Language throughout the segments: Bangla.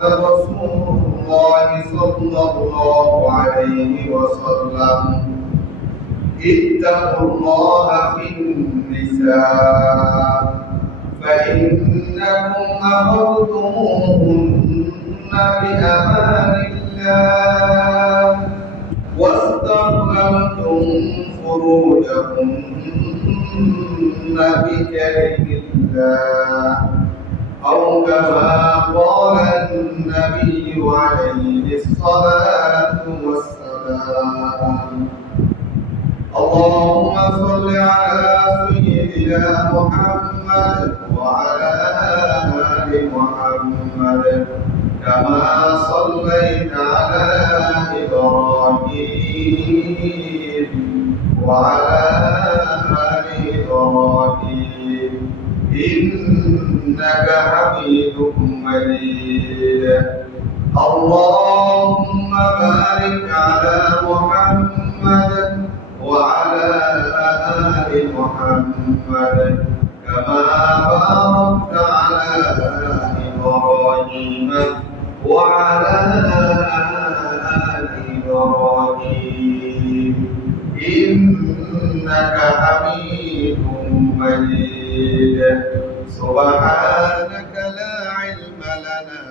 رسول الله صلى الله عليه وسلم اتقوا الله في النساء فإنكم أخذتموهن بأمان الله واستغللتم فروجهن بكلم الله أو كما قال النبي عليه الصلاة والسلام اللهم صل على سيدنا محمد وعلى آل محمد كما صليت على إبراهيم وعلى آل إبراهيم إنك حميد مجيد اللهم بارك على محمد وعلى آل محمد كما باركت على إبراهيم وعلى آل إبراهيم إنك حميد مجيد سبحانك لا علم لنا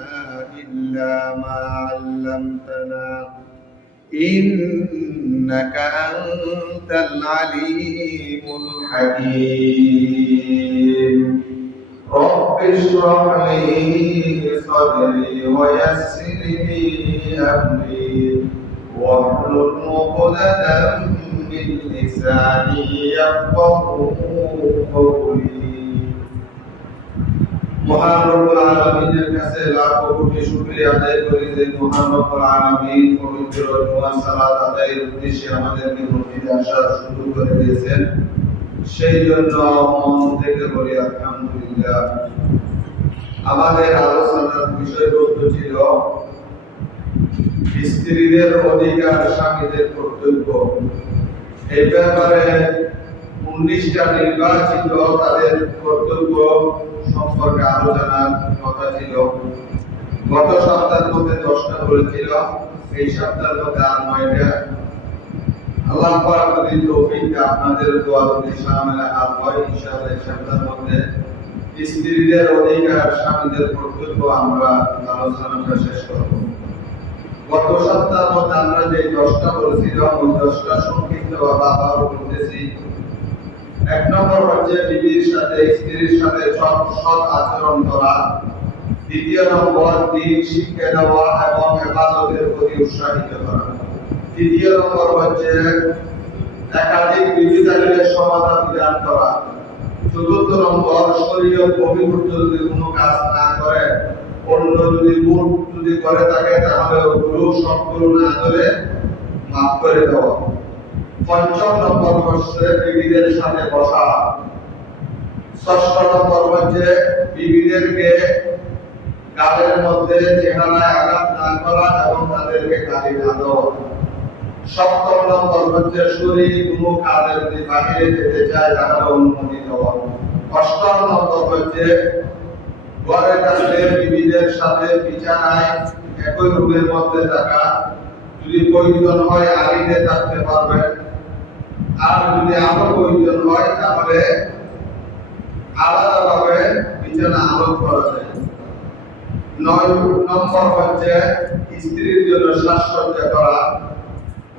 إلا ما علمتنا إنك أنت العليم الحكيم رب اشرح لي صدري ويسر لي أمري واحلل عقدة من لساني يفقهوا قولي মহান রব্বুল আলামিনের কাছে লাখ কোটি শুকরিয়া আদায় করি যে মহান রব্বুল আলামিন পবিত্র জুমা সালাত আদায়ের উদ্দেশ্যে আমাদেরকে মসজিদে আসার সুযোগ করে দিয়েছেন সেই জন্য মন থেকে বলি আলহামদুলিল্লাহ। আমাদের আলোচনার বিষয়বস্তু ছিল স্ত্রীদের অধিকার স্বামীদের কর্তব্য। এই ব্যাপারে 19টা নির্বাচিত তাদের কর্তব্য সম্পর্কে আলোচনার কথা ছিল। গত সপ্তাহের মধ্যে 10টা বলেছিল, এই সপ্তাহের মধ্যে আর 9টা। আল্লাহ পাক যদি তৌফিক আপনাদের দোয়া যদি সামনে হাত হয় ইনশাআল্লাহ এই সপ্তাহের মধ্যে স্ত্রীদের অধিকার স্বামীদের কর্তব্য আমরা আলোচনাটা শেষ করব। গত সপ্তাহের মধ্যে আমরা যে 10টা বলেছিলাম ওই 10টা সংক্ষিপ্তভাবে আবার বলতেছি। 1 নম্বর হচ্ছে বিবির সাথে স্ত্রীর সাথে সৎ আচরণ করা। 2 নম্বর দ্বীন শিক্ষা দেওয়া এবং ইবাদতের প্রতি উৎসাহিত করা। 3 নম্বর হচ্ছে একাধিক বিবিধানের সমাধান বিধান করা। 4 নম্বর শরীয়ত বহির্ভূত যদি কোনো কাজ না করে অন্য যদি ভুল যদি করে থাকে তাহলে ওগুলো সবগুলো না ধরে মাফ করে দেওয়া। 5 নম্বর হচ্ছে বিবিদের সাথে বসা। 6 নম্বর হচ্ছে বিবিদেরকে গালের মধ্যে চেহারায় আঘাত না করা এবং তাদেরকে গালি না দেওয়া। 7 নম্বর হচ্ছে শরীর কোনো কাজে যদি বাহিরে যেতে চায় তাহলে অনুমতি দেওয়া। 8 নম্বর হচ্ছে ঘরে থাকলে বিবিদের সাথে বিছানায় একই রুমের মধ্যে থাকা। যদি প্রয়োজন হয় আড়িতে থাকতে পারবেন, আর যদি আরো প্রয়োজন হয় তাহলে আলাদাভাবে বিছানা আলোক করা যায়। 9 নম্বর হচ্ছে স্ত্রীর জন্য সাজসজ্জা করা।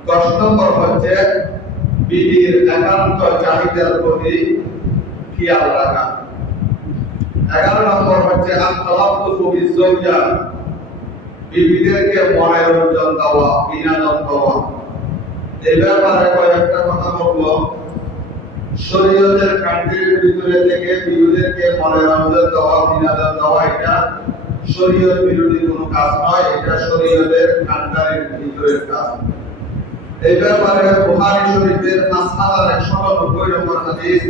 10 নম্বর হচ্ছে বিবির একান্ত চাহিদার প্রতি খেয়াল রাখা। 11 নম্বর হচ্ছে আত্মলাপ্ত বিজয়া, বিবিদেরকে মনোরঞ্জন দেওয়া, বিনোদন দেওয়া। এই ব্যাপারে কয়েকটা কথা বলবো। শরীয়তের কান্ট্রির ভিতরে থেকে বিবিদেরকে মনোরঞ্জন দেওয়া, বিনোদন দেওয়া এটা শরীয়ত বিরোধী কোনো কাজ নয়, এটা শরীয়তের কান্ট্রির ভিতরের কাজ। এই ব্যাপারে বুখারী শরীফের মাসআলার 190 নম্বর হাদিস,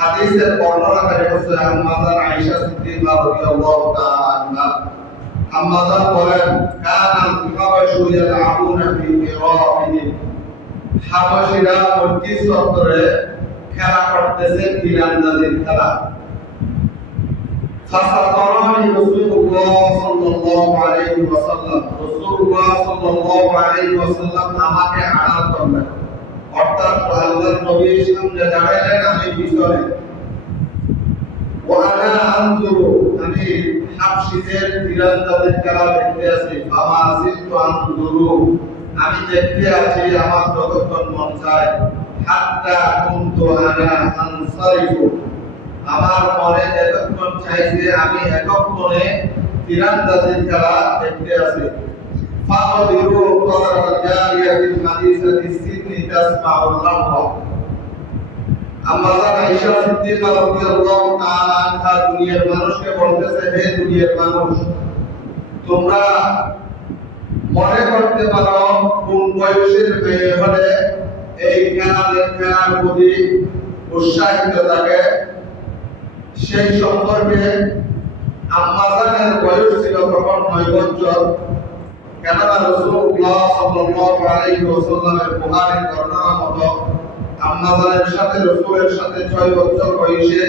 হাদিসের বর্ণনাকারী হচ্ছে আম্মাজান আয়েশা সিদ্দিকা রাদিয়াল্লাহু তাআলা আনহা। আম্মাজান বলেন কানাল হাবাশু ইয়ালআবুনা ফি মিরাবিহিম, হাবাশীরা মসজিদ চত্বরে খেলা করতেছে তীরন্দাজির খেলা। فستراني رسول الله صلى الله عليه وسلم رسول الله صلى الله عليه وسلم আমাকে আড়াল করলেন, অর্থাৎ আল্লাহর নবীর সামনে দাঁড়ালেন, আমি পিছনে। ওয়ানা আনজুরু, আমি হাবশীদের তীরন্দাজের খেলা দেখতে আছি। বাবা আসিতু আনজুরু, আমি দেখতে আছি আমার যতক্ষণ মন চায়। হাত্তা কুনতু আনা আনসারিফু, আমার মনে যতক্ষণ চাইছে আমি এতক্ষণে তীরন্দাজের খেলা দেখতে আছি। ফাদিরু কদর জারিয়াতিল হাদিসাতি সিদনি তাসমাউল লাহু, আমাদের আয়েশা সিদ্দিকা রাদিয়াল্লাহু তাআলা আনহা দুনিয়ার মানুষকে বলতেছে, হে দুনিয়ার মানুষ, তোমরা মনে করতে পারো কোন বয়সের মেয়ে হলে এই খেলার প্রতি উৎসাহিত থাকে। সেই সম্পর্কে আম্মাজানের বয়স ছিল তখন 9 বছর। কেননা রাসূলুল্লাহ সাল্লাল্লাহু আলাইহি ওয়াসাল্লামের বুখারীর বর্ণনা মতো আম্মাজানের সাথে রাসূলের সাথে 6 বছর বয়সে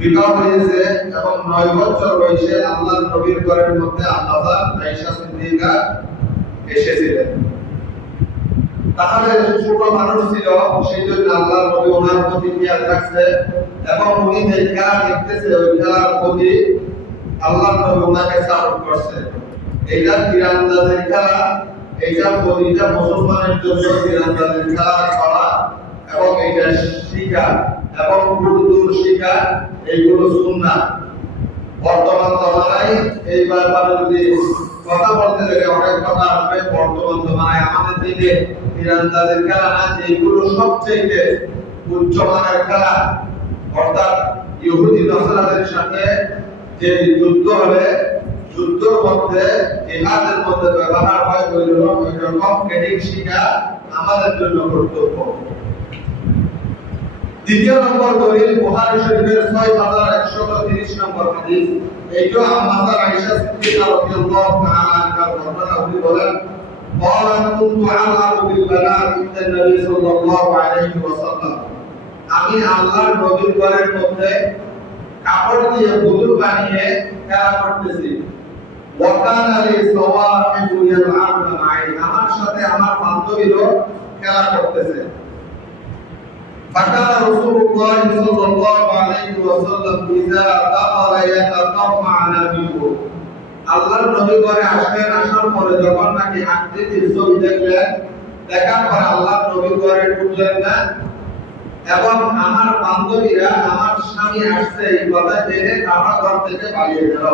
বিবাহ হয়েছে এবং 9 বছর বয়সে আল্লাহর নবীর ঘরের মধ্যে আম্মাজান আয়েশা সিদ্দিকা এসেছিলেন। তাহলে ছোট মানুষ ছিল, সেই জন্য আল্লাহর নবী ওনার প্রতি খেয়াল রাখছে এবং উনি যে খেলা দেখতেছে ওই খেলার প্রতি আল্লাহর নবী ওনাকে সাপোর্ট করছে। এটা তীরন্দাজের খেলা, এটা প্রতিটা মুসলমানের জন্য তীরন্দাজের খেলা করা এবং এটা শিখা এবং দূর শিখা, এইগুলো সুন্নাত। বর্তমান জমানায় এই ব্যাপারে যদি কথা বলতে গেলে অনেক কথা আসবে। বর্তমান জমানায় আমাদের দিকে তীরন্দাজের খেলা না, যেগুলো সবচেয়ে উচ্চমানের খেলা, অর্থাৎ ইহুদি নসরাদের সাথে যে যুদ্ধ হবে, যুদ্ধের মধ্যে জিহাদের মধ্যে ব্যবহার হয় ওই রকম ট্রেনিং শিখা আমাদের জন্য কর্তব্য। দ্বিতীয় নম্বর দলিল বুখারী শরীফের 6130 নম্বর হাদিস। এইটা আম্মাজান আয়েশা সিদ্দিকা রাদিয়াল্লাহু তাআলা আনহা বর্ণনা উনি বলেন, قالت كنت ألعب بالبنات عند النبي صلى الله عليه وسلم, আমি আল্লাহর নবীর ঘরের মধ্যে কাপড় দিয়ে পুতুল বানিয়ে খেলা করতেছি। ওয়াকানা লি সাওয়াহিবু ইয়ালআবুনা মাই, আমার সাথে আমার বান্ধবীরা খেলা করতেছে। ফাকানা রাসূলুল্লাহ সাল্লাল্লাহু আলাইহি ওয়াসাল্লাম ইযা দাখালা ইয়াতাতাম্মা'না বিহু, আল্লাহর নবী ঘরে আসলেন, আসার পরে যখন নাকি আকৃতির ছবি দেখলেন, দেখার পর আল্লাহর নবী ঘরে ঢুকলেন না এবং আমার বান্ধবীরা আমার স্বামী আসছে এই কথা জেনে তারা ঘর থেকে পালিয়ে গেল।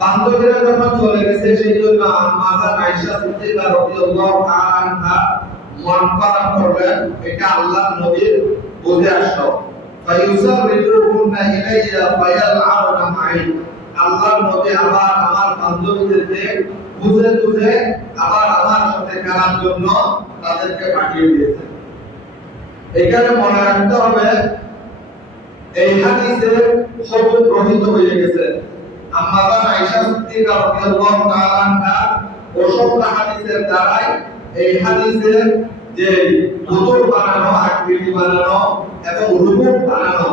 বান্ধবীরা যখন চলে গেছে, সেই জন্য আম্মাজান আয়েশা সিদ্দিকা রাদিয়াল্লাহু তাআলা আনহা মন খারাপ করলেন, এটা আল্লাহর নবীর বুঝে আসলো। ফায়ুসাররিফুনা ইলাইয়া ফায়ালআবুনা মাই, আল্লাহর নবী আবার আমার বান্ধবীদেরকে বুঝে বুঝে আবার আমার সাথে খেলার জন্য তাদেরকে পাঠিয়ে দিয়েছে। এখানে মনে রাখতে হবে এই হাদিসের হুকুম গ্রহীত হয়ে গেছে। আম্মাজান আয়েশা সিদ্দিকা রাদিয়াল্লাহু তাআলা আনহা অসংখ্য হাদিসের দ্বারাই এই হাদিসের যে পুতুল বানানো, আকৃতি বানানো এবং রূপ বানানো,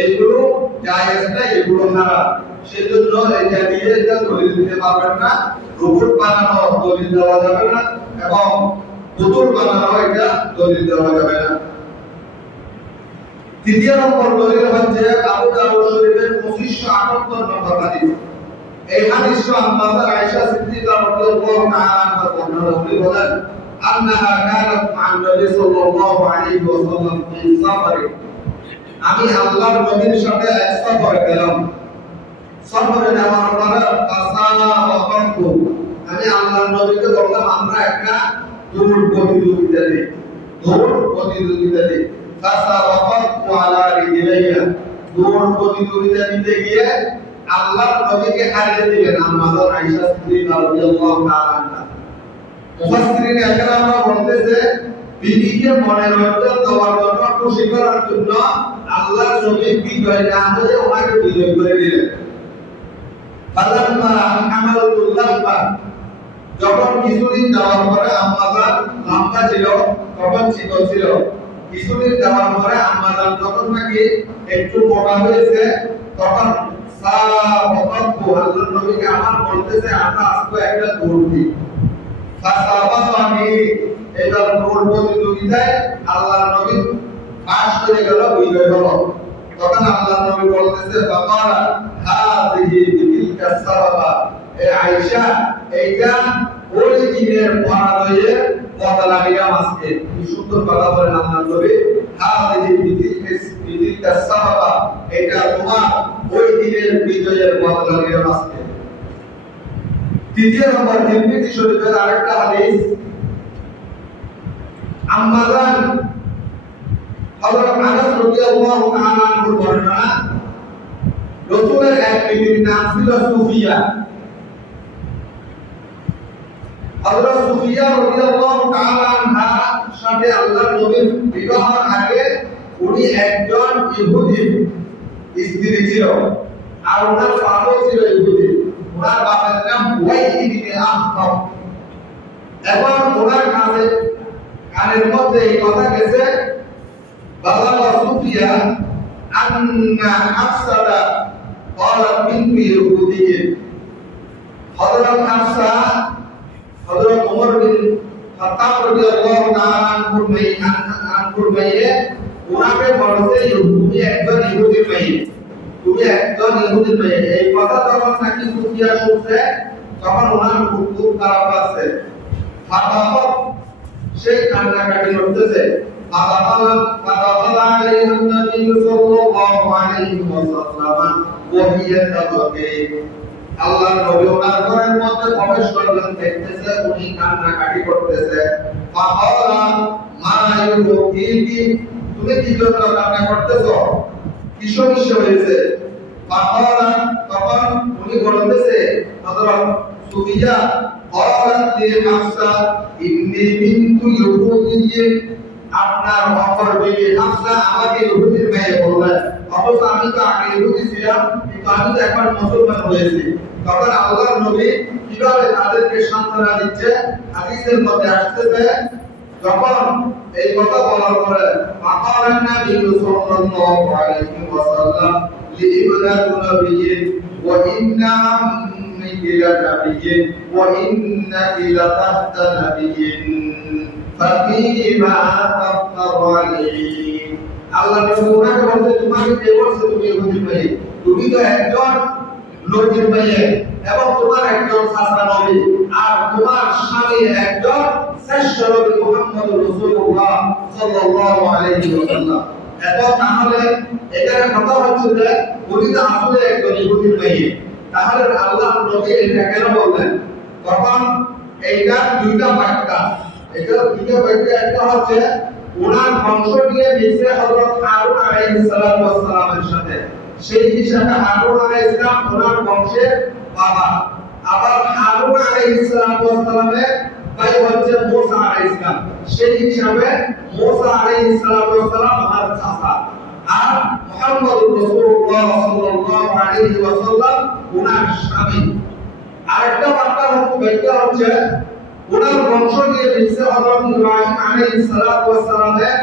এইগুলো জায়েজ না, এগুলো হারাম। সেজন্য এটা দিয়ে এটা দলিল দিতে পারবেন না। রূপ বানানো দলিল দেওয়া যাবে না এবং পুতুল বানানো এটা দলিল দেওয়া যাবে না। তৃতীয় নম্বর দলিল হচ্ছে আবু দাউদ শরীফের 2578 নম্বর হাদিস। এই হাদিসটা আম্মাজান আয়েশা সিদ্দিকা রাদিয়াল্লাহু তাআলা আনহা বর্ণনা করে বলেন, আন্নাহা কানাত মা'আন নবী সাল্লাল্লাহু আলাইহি ওয়াসাল্লাম ফি সাফারি, আমি আল্লাহর নবীর সাথে এক সফরে গেলাম। সফরে যাওয়ার পরে কাসানা ওয়াকাতু, আমি আল্লাহর নবীকে বললাম আমরা একটা দৌড় প্রতিযোগিতা দিই, দৌড় প্রতিযোগিতা দিই। কাসা ওয়াকাতু আলা রিজলাইয়া, দৌড় প্রতিযোগিতা দিতে গিয়ে আল্লাহর নবীকে হারিয়ে দিলেন আম্মাজান আয়েশা সিদ্দিকা রাদিয়াল্লাহু তাআলা আনহা। মুফাসসিরিন একরামরা বলতেছে, বিবিকে মনের রঞ্জন দেওয়ার জন্য, খুশি করার জন্য আল্লাহর নবী বিজয় না হয়ে ওনাকে বিজয় করে দিলেন। ফালাম্মা হামালতুল লাহবা, যখন কিছুদিন যাওয়ার পরে আম্মাজান লম্বা ছিল, তখন ছোট ছিল। কিছুদিন যাওয়ার পরে আম্মাজান যখন নাকি একটু মোটা হয়েছে, তখন সাবাতাতু আল্লাহর নবীকে আমার বলতেছে আমরা আজকে একটা দৌড় দিই ফাসাবাতানি এটা দৌড় প্রতিযোগিতায় আল্লাহর নবী পাস করে গেল বিজয় হলো তখন আল্লাহর নবী বলতেছে বাকারা হাযিহি বিতিলকা সাবাবা এ আয়েশা এইটা ওই দিনের পরাজয়ের বদলা নিলাম আজকে কি সুন্দর কথা বলেন আল্লাহর নবী হাযিহি বিতিলকা সাবাবা এটা তোমার ওই দিনের বিজয়ের বদলা নিলাম আজকে তৃতীয় নম্বর তিরমিজি শরীফের আরেকটা হাদিস আম্মাজান হযরত আনাস রাদিয়াল্লাহু তাআলা আনহু বর্ণনা রাসূলের এক বিবির নাম ছিল সুফিয়া হযরত সুফিয়া রাদিয়াল্লাহু তাআলা আনহা সাথে আল্লাহর নবীর বিবাহের আগে উনি একজন ইহুদি স্ত্রী ছিল আর ওনার বাবাও ছিল ইহুদি ওনার বাবার নাম ওয়াইদ ইবনে আখতাব এবং ওনার কানের মধ্যে এই কথা গেছে বাবা সুফিয়া আন্না হাফসাতা ক্বালাত বিনতু ইহুদিয়্যিন হযরত হাফসা হযরত ওমর বিন খাত্তাব রাদিয়াল্লাহু তাআলা আনহুর মেয়ে ওনাকে বলছে তুমি একজন ইহুদি মেয়ে তুমি একজন ইহুদি মেয়ে এই কথা যখন নাকি সুফিয়া শুনছে তখন ওনার খুব খারাপ লাগছে ফাতাফত সেই কান্নাকাটি করতেছে فدخل عليه النبي صلى الله عليه وسلم وهي تبكي আল্লাহর নবী ওনার ঘরের মধ্যে প্রবেশ করলেন দেখতেছে উনি কান্নাকাটি করতেছে ফাকালা মা ইউবকিকি তুমি কি জন্য কান্না করতেছো কি সমস্যা হয়েছে ফাকালা তখন উনি বলতেছে হযরত সুফিয়া ক্বালাত লি হাফসা ইন্নী বিনতু ইহুদিয়্যিন আপনার অপর বিবি হাফসা আমাকে ইহুদির মেয়ে বললেন অথচ আমি তো আগে ইহুদি ছিলাম কিন্তু আমি তো এখন মুসলমান হয়েছি তখন আল্লাহর নবী কিভাবে তাদেরকে সান্ত্বনা দিচ্ছে হাদিসের মধ্যে আসতেছে যখন এই কথা বলার পরে ফাকালান নবী সাল্লাল্লাহু আলাইহি ওয়াসাল্লাম লিইবনাতি নবিয়্যিন ওয়া ইন্না আম্মিকি লানাবিয়্যিন ওয়া ইন্নাকি লাতাহতা নাবিয়্যিন ফাফীমা তাফতারিন আল্লাহ নবী বলতে তোমাকে কে বলছে তুমি ইহুদি মেয়ে তুমি তো একজন নবীর মেয়ে এবং তোমার একজন চাচা নবী আর তোমার স্বামী একজন শ্রেষ্ঠ নবী মুহাম্মদ রাসূলুল্লাহ সাল্লাল্লাহু আলাইহি ওয়াসাল্লাম এখন তাহলে এখানে কথা হচ্ছে যে উনি তো আসলে একজন ইহুদির মেয়ে তাহলে আল্লাহ নবী এটা কেন বললেন তখন এইটা দুইটা ব্যাখ্যা এটা দুইটা ব্যাখ্যা একটা হচ্ছে ওনার বংশ দিয়ে মিশে হযরত হারুন আলাইহিস সালাতু ওয়াস সালামের সাথে সেই হিসাবে হারুন আলাইহিস সালাম ওনার বংশের বাবা আবার হারুন আলাইহিস সালাতু ওয়াস সালামের ভাই হচ্ছে মুসা আলাইহিস সালাম সেই হিসাবে মুসা আলাইহিস সালাতু ওয়াস সালাম ওনার চাচা আর মুহাম্মদুর রাসূলুল্লাহ সাল্লাল্লাহু আলাইহি ওয়াসাল্লাম ওনার স্বামী আরেকটা ব্যাখ্যা হচ্ছে ওনার বংশ দিয়ে মিশে হযরত ইব্রাহিম আলাইহিস সালাতু ওয়াস সালামের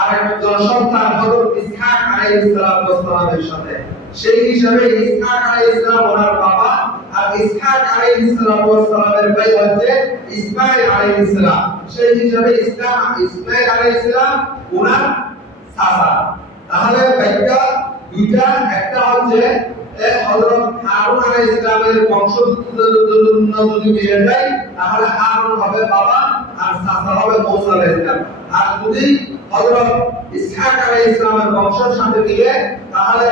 আরেকজন সন্তান হযরত ইসহাক আলাইহিস সালাতু ওয়াস সালামের সাথে সেই হিসাবে ইসহাক আলাইহিস সালাম ওনার বাবা আর ইসহাক আলাইহিস সালাতু ওয়াস সালামের ভাই হচ্ছে ইসমাঈল আলাইহিস সালাম সেই হিসাবে ইসমাঈল আলাইহিস সালাম ওনার চাচা তাহলে ব্যাখ্যা দুইটা একটা হচ্ছে হযরত হারুন আলাইহিস সালামের বংশ যদি মিলে যায় তাহলে হারুন হবে বাবা আর চাচা হবে মুসা আলাইহিস সালাম আর যদি হযরত ইসহাক আলাইহিস সালামের বংশের সাথে মিলে তাহলে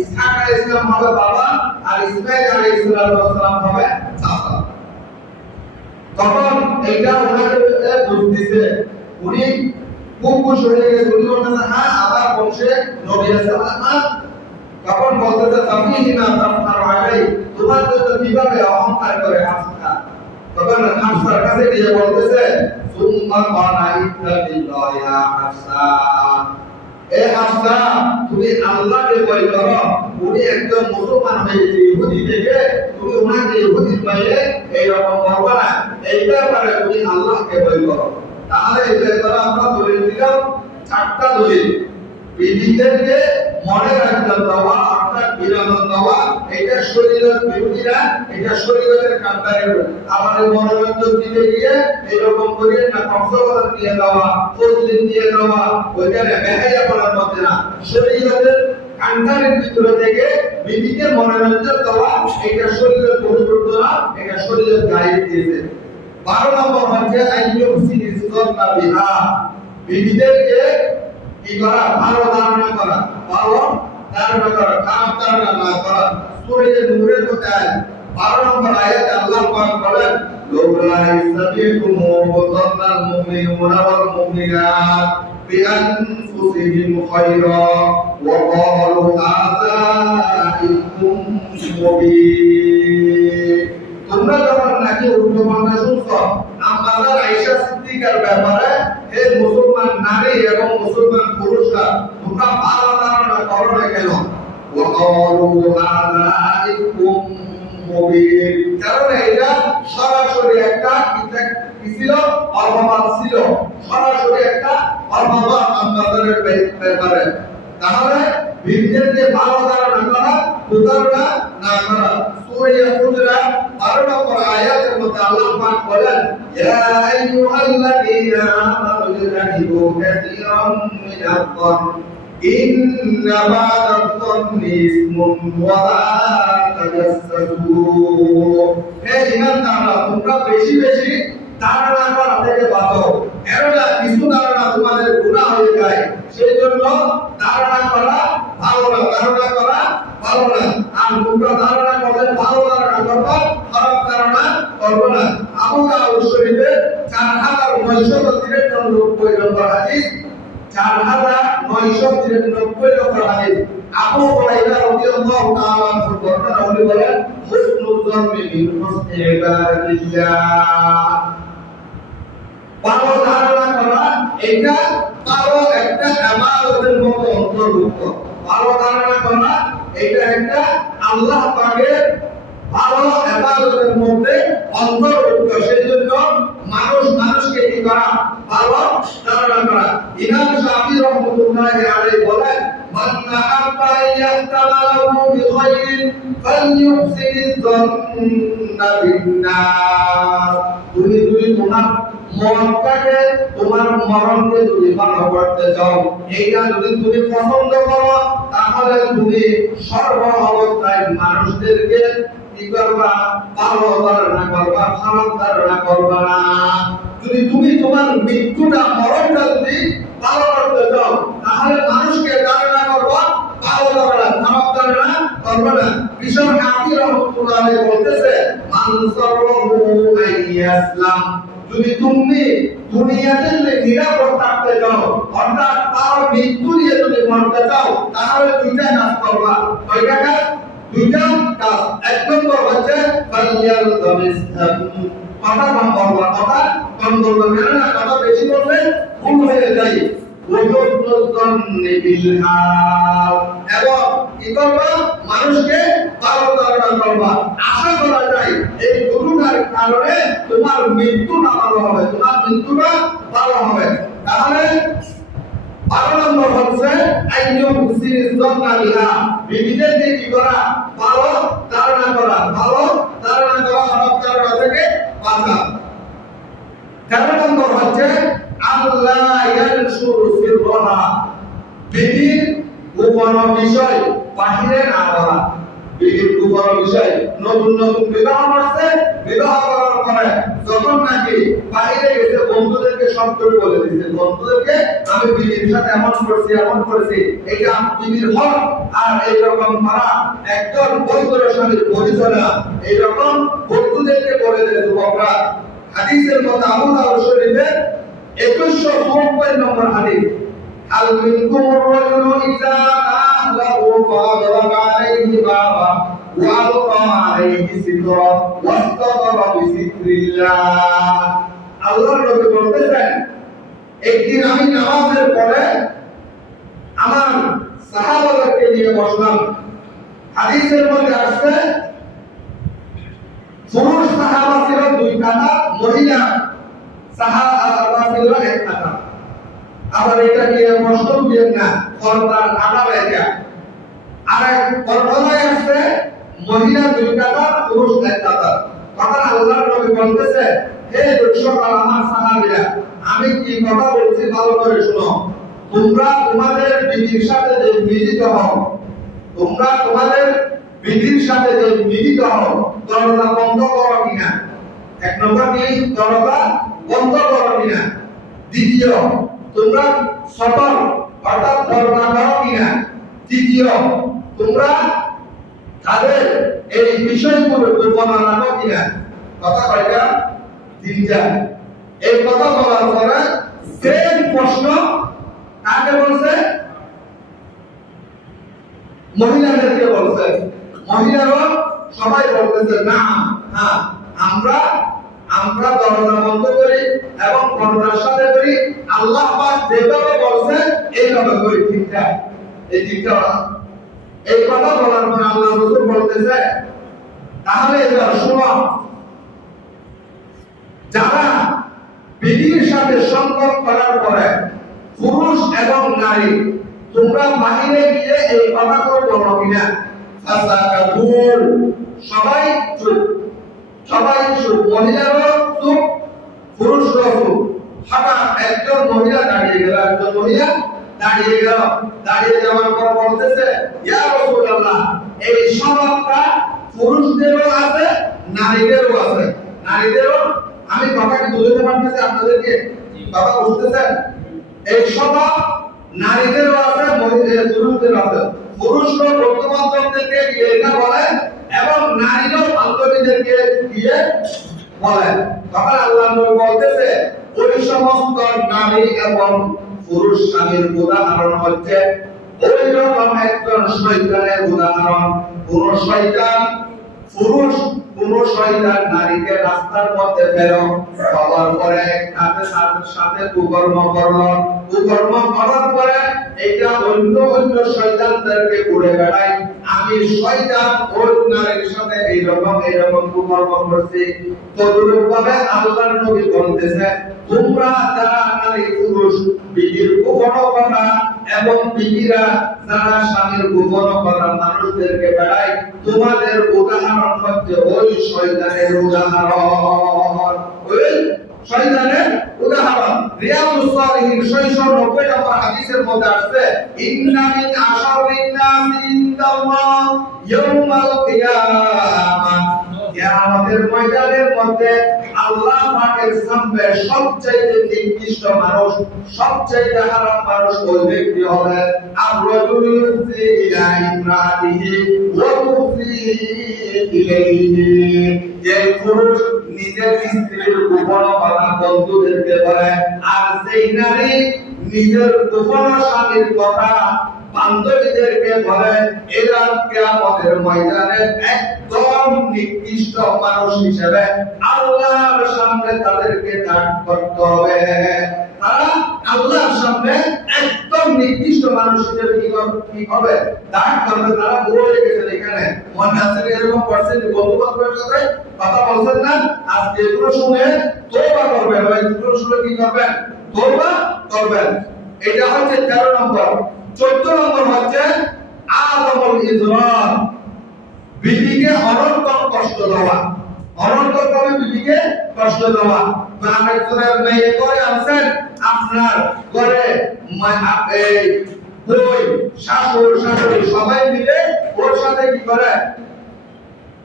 ইসহাক আলাইহিস সালাম হবে বাবা আর ইসমাঈল আলাইহিস সালাম হবে চাচা তখন এইটা ওনাকে বুঝতেছে উনি খুব খুশি হয়ে গেছে উনি বলতেছে হ্যাঁ আবার বংশে নবী আছে তখন বলতেছে তাফীহিমা তাফতারি তোমার জন্য কিভাবে অহংকার করে হাসতা তখন হাফসার কাছে গিয়ে বলতেছে সুম্মা বানাইতা বিল্লাহি ইয়া হাফসা এ হাফসা তুমি আল্লাহকে ভয় করো উনি একজন মুসলমান হয়েছে ইহুদি থেকে তুমি ওনাকে ইহুদি বলে এই রকম করবে না এই ব্যাপারে তুমি আল্লাহকে ভয় করো তাহলে এই ব্যাপারে আমরা দলিল দিলাম চারটা দলিল বিবিদেরকে মনে রাখতে দেওয়া অর্থাৎ বিনোদন দেওয়া, এটা শরীয়ত বিরোধী না, এটা শরীয়তের কান্ডারে। আমাদের মনোরঞ্জন দিতে গিয়ে এরকম করে না কক্সবাজার নিয়ে যাওয়া, ফজলিন নিয়ে যাওয়া, ওইখানে বেহাইয়া করার মধ্যে না, শরীয়তের কান্ডারের ভিতরে থেকে বিবিকে মনোরঞ্জন দেওয়া, এটা শরীয়ত পরিবর্তন না, এটা শরীয়ত গাইড দিয়েছে। 12 নম্বর হচ্ছে আইয়ুসি ইসলামনা বিহা, বিবিদেরকে কি করা, ভালো ধারণা করা, ভালো ধারণা করা, খারাপ ধারণা না করা। সূরা নূরের মধ্যে 12 নম্বর আয়াতে আল্লাহ পাক বলেন, লাউলা ইসতাবিকুম ওয়াযান্নাল মুমিনুনা ওয়াল মুমিনাত বিআনফুসিহিম খায়রা ওয়া ক্বালু হাযা ইফকুম মুবিন। তোমরা যখন নাকি উল্টোপাল্টা শুনছো আমাদের আয়েশা সিদ্দিকার ব্যাপারে, হে মুসলমান নারী এবং মুসলমান পুরুষরা, তোমরা ভালো ধারণা করো না কেন? ওয়াকালু হাযা ইফকুম মুবিন, কারণ এটা সরাসরি একটা কি ছিল, অপবাদ ছিল, সরাসরি একটা অপবাদ আমাদের ব্যাপারে। তাহলে বিবিদেরকে ভালো ধারণা করা, প্রতারণা না করা। সূরা হুজুরাত 12 নম্বর আয়াতের মধ্যে আল্লাহ পাক বলেন, ইয়া আইয়ুহাল্লাযীনা আমানু ইজতানিবু কাসীরাম মিনাল-যন্ন ইন্না বা'দাল-যন্নি ইসমুন ওয়া লা তাজাসসাসু। হে ঈমানদাররা, তোমরা বেশি বেশি ধারণা করা থেকে বাঁচো, কেননা কিছু ধারণা তোমাদের গুনাহ হয়ে যায়। সেই জন্য ধারণা করা ভালো না, ধারণা করা ভালো না। আর তোমরা ধারণা করলে ভালো ধারণা করবা, খারাপ ধারণা করবে না। আবু দাউদ শরীফে 4993 নম্বর হাদিস, 4993 নম্বর হাদিস, আবু হুরায়রা রাদিয়াল্লাহু তাআলা আনহু বর্ণনা উনি বলেন, হুসনুল যন্নি মিন হুসনি ইবাদাতিল্লাহ। ভালো ধারণা করা এটা ভালো একটা ইবাদতের মতো অন্তর্ভুক্ত। ভালো ধারণা করা এটা একটা আল্লাহ পাকের ভালো ইবাদতের মধ্যে অন্তর্ভুক্ত। সেজন্য মানুষকে কি করা, ভালো ধারণা করা। ইমাম শাফিঈ রাহমাতুল্লাহি আলাইহি বলেন, মান আহাব্বা ইয়াহতামালু বিখাইরিন ফালইউহসিনিজ যন্না বিন-নাস। তুমি তোমার মরণটাকে, তোমার মরণকে যদি ভালো করতে চাও, এইটা যদি তুমি পছন্দ করো, তাহলে তুমি সর্ব অবস্থায় মানুষদেরকে কি করবা, ভালো ধারণা করবা, খারাপ ধারণা করবা না। যদি তুমি তোমার মৃত্যুটা, মরণটা যদি ভালো করতে চাও, তাহলে মানুষকে ধারণা করবা, ভালো ধারণা, খারাপ ধারণা করবা না। বিশ্বর হাফি রাহমাতুল্লাহ আলাইহি বলতেছে, মান সাররাহু আইয়াসলাম, যদি তুমি দুনিয়াতে নিরাপদ থাকতে চাও, অর্থাৎ তার মৃত্যু নিয়ে যদি মরতে চাও, তাহলে দুইটা কাজ করবা। কয়টা কাজ? দুইটা কাজ। এক নম্বর হচ্ছে ফালিয়াল জামিস, কথা কম বলবা, কথা কম বলবা, কেননা কথা বেশি বললে ভুল হয়ে যায়। এবং কি করবা, মানুষকে ভালো ধারণা করবা। আশা করা যায় এই দুটার কারণে তোমার মৃত্যুটা ভালো হবে, তোমার মৃত্যুটা ভালো হবে। তাহলে 12 নম্বর হচ্ছে আইয়ুহসিনিজ যন্না বিহা, বিবিদেরকে কি করা, ভালো ধারণা করা, ভালো ধারণা করা, খারাপ ধারণা থেকে বাঁচা। 13 নম্বর হচ্ছে আল্লাহ ইয়ানশুরু সিররাহা, বিবির গোপন বিষয় বাহিরে না বলা। বিবির গোপন বিষয়, নতুন নতুন বিবাহ করছে, বিবাহ করার পরে যখন নাকি বাইরে গেছে, বন্ধুদেরকে সব করে বলে দিচ্ছে, বন্ধুদেরকে আমি বিবির সাথে এমন করেছি, এটা বিবির হক। আর এইরকম করা একজন বৈধ স্বামীর পরিচয় না, এইরকম বন্ধুদেরকে বলে দিলে যুবকরা। হাদিসের মধ্যে আবু দাউদ শরীফে 2194 নম্বর হাদিস, আল মিনকুম রাজুলু ইযা আহলাহু ফাদরাবা আলাইহি বাবা ওয়া আলকা আলাইহি সিদরা ওয়াস্তাদরা বিসিদরিল্লাহ। আল্লাহর নবী বলতেছেন, একদিন আমি নামাজের পরে আমার সাহাবাদেরকে নিয়ে বসলাম। হাদিসের মধ্যে আসছে পুরুষ সাহাবা ছিল 2 কাতা, মহিলা সাহাবা ছিল 1 কাতা। আবার এটা নিয়ে প্রশ্ন দিয়ে না, সরকার আলাদা এটা। আর এক বর্ণনায় আছে মহিলা 2 কাতার পুরুষ 1 কাতার। তখন আল্লাহর নবী বলতেছে, হে দর্শক আমার সাহাবীরা, আমি কি কথা বলছি ভালো করে শুনো। তোমরা তোমাদের বিবির সাথে যে মিলিত হও, তোমরা তোমাদের বিবির সাথে যে মিলিত হও, দরজা বন্ধ করো কিনা। 1 নম্বর কি, দরজা বন্ধ করো কিনা। দ্বিতীয়, তোমরা সতর অর্থাৎ দরজা করো কিনা। তৃতীয়, তোমরা তাদের এই বিষয়গুলো গোপন রাখো কিনা। কথা কয়টা? 3টা। এই কথা বলার পরে সেম প্রশ্ন কাকে বলছে? মহিলাদেরকে বলছে। মহিলারা সবাই বলতেছে না, হ্যাঁ আমরা দরজা বন্ধ করি এবং পর্দার সাথে করি, আল্লাহ পাক যেভাবে বলছে এইভাবে করি। ঠিকটা এই ঠিকটা এই কথা বলার পর আল্লাহ রাসূল বলতেছে, তাহলে এবার শোনো, যারা বিবির সাথে সংযোগ করার পরে পুরুষ এবং নারী, তোমরা বাহিরে গিয়ে এই কথাগুলো বলো কিনা। ফাসাকাতুল, সবাই চুপ, সবাই চুপ, মহিলারা চুপ, পুরুষরা চুপ। হঠাৎ একজন মহিলা দাঁড়িয়ে গেল, একজন মহিলা দাঁড়িয়ে গেল। দাঁড়িয়ে যাওয়ার পর বলতেছে, ইয়া রাসূলুল্লাহ, এই স্বভাবটা পুরুষদেরও আছে নারীদেরও আছে। নারীদেরও, আমি কথাকে বুঝতে পারতেছি আপনাদেরকে, কথা বুঝতেছেন? এই স্বভাব নারীদেরও আছে, পুরুষদেরও আছে। পুরুষরা বন্ধু বান্ধবদেরকে গিয়ে এটা বলে এবং নারীরাও বান্ধবীদেরকে গিয়ে বলে। তখন আল্লাহ নবী বলতেছে, ওই সমস্ত নারী এবং পুরুষ স্বামীর উদাহরণ হচ্ছে ওই রকম একজন শয়তানের উদাহরণ। কোন শয়তান পুরুষ, কোন শয়তান নারীকে রাস্তার মধ্যে ফেলো, সবার পরে সাথে কুকর্ম করলো, কুকর্ম করার পরে এটা অন্য অন্য শয়তানদেরকে ঘুরে বেড়ায়, আমি শয়তান ওই নারীর সাথে এইরকম কুকর্ম করছি। তদরূপ ভাবে আল্লাহর নবী বলতেছে, তোমরা যারা নারী পুরুষ বিবির গোপন কথা এবং বিবিরা যারা স্বামীর গোপন কথা মানুষদেরকে বেড়ায়, তোমাদের উদাহরণ হচ্ছে ওই শয়তানের উদাহরণ। ওই শয়তানের উদাহরণ। রিয়াদুস সালিহিন 690 নম্বর হাদিসের মধ্যে আছে, ইন্না মিন আশারিন নাসি ইনদাল্লাহ ইয়াউমাল কিয়ামাহ, কিয়ামতের ময়দানের মধ্যে আল্লাহ পাকের সামনে সবচেয়ে নিকৃষ্ট মানুষ, সবচেয়ে খারাপ মানুষ ওই ব্যক্তি হবে আর-রাজুলু ইউসি ইলা ইমরাতিহি ওয়া তুফি ইলাইহি, যে পুরুষ নিজের স্ত্রীর গোপন কথা বন্ধুদেরকে বলে, আর সেই নারী নিজের গোপন স্বামীর কথা বান্ধবীদেরকে বলে, এরা কিয়ামতের ময়দানে একদম নিকৃষ্ট মানুষ হিসেবে আল্লাহর সামনে তাদেরকে দাঁড় করতে হবে। তারা আল্লাহর সামনে একদম নিকৃষ্ট মানুষ হিসেবে কি হবে? দাঁড় করবে। তারা বলে গেছেন, এখানে মনে আছে এরকম পার্সেন্ট বন্ধু বান্ধবের সাথে কথা বলছেন না, আজকে এগুলো শুনে তওবা করবেন, এগুলো শুনে কি করবেন? তওবা করবেন। এটা হচ্ছে 13 নম্বর। 14 নম্বর হচ্ছে আদমুল ইজরার, বিবিকে অনন্তম কষ্ট দেওয়া, অনন্তম ভাবে বিবিকে কষ্ট দেওয়া। আপনার ঘরে মেয়ে করে আছেন, আপনার ঘরে বই, শাশুড়, শাশুড়ি সবাই মিলে ওর সাথে কি করে?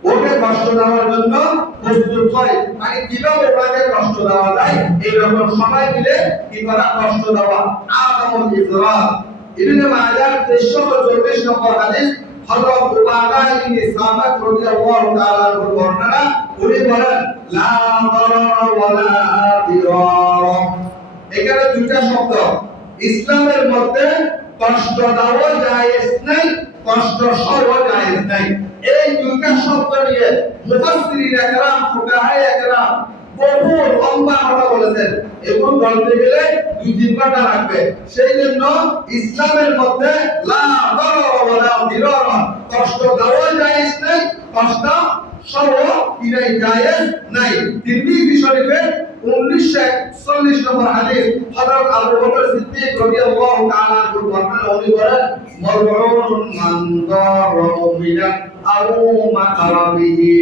ওকে কষ্ট দেওয়ার জন্য প্রস্তুত হয়। মানে কিভাবে ওকে কষ্ট দেওয়া যায়, এইরকম সবাই মিলে কি করা? কষ্ট দেওয়া। আদমুল ইজরার। ইবনে মাজাহ 340 নম্বর হাদিস, হযরত উবাদা ইবনে সামাত রাদিয়াল্লাহু তাআলা এর বর্ণনা, উনি বলেন, লা দারারা ওয়ালা দিরারা। এখানে দুইটা শব্দ, ইসলামের মধ্যে কষ্ট দেওয়া জায়েজ নাই, কষ্ট সহ্য জায়েজ নাই। এই দুইটা শব্দ নিয়ে মুফাসসিরিনে কেরাম, ফুকাহায়ে কেরাম বহু লম্বা কথা বলেছেন, এবং বলতে গেলে 2-3 ঘন্টা লাগবে। সেই জন্য ইসলামের মধ্যে লা দারারা ওয়ালা দিরারা, কষ্ট দেওয়া জায়েজ নাই, কষ্ট সহ্য কি নাই? জায়েজ নাই। তিরমিজি শরীফে 1941 নম্বর হাদিস হযরত আবু বকর সিদ্দিক রাদিয়াল্লাহু তাআলা আনহু বর্ণনা উনি বলেন মালউনুন মান দারা মুমিনান আও মাকারা বিহি